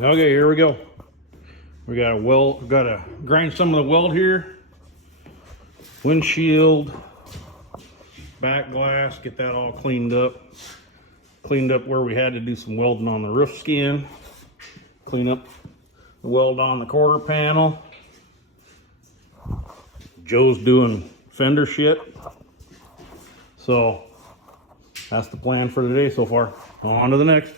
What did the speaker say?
Okay, here we go. We got a weld, got to grind some of the weld here. Windshield, back glass, get that all cleaned up. Cleaned up where we had to do some welding on the roof skin. Clean up the weld on the quarter panel. Joe's doing fender shit. So that's the plan for today so far. On to the next.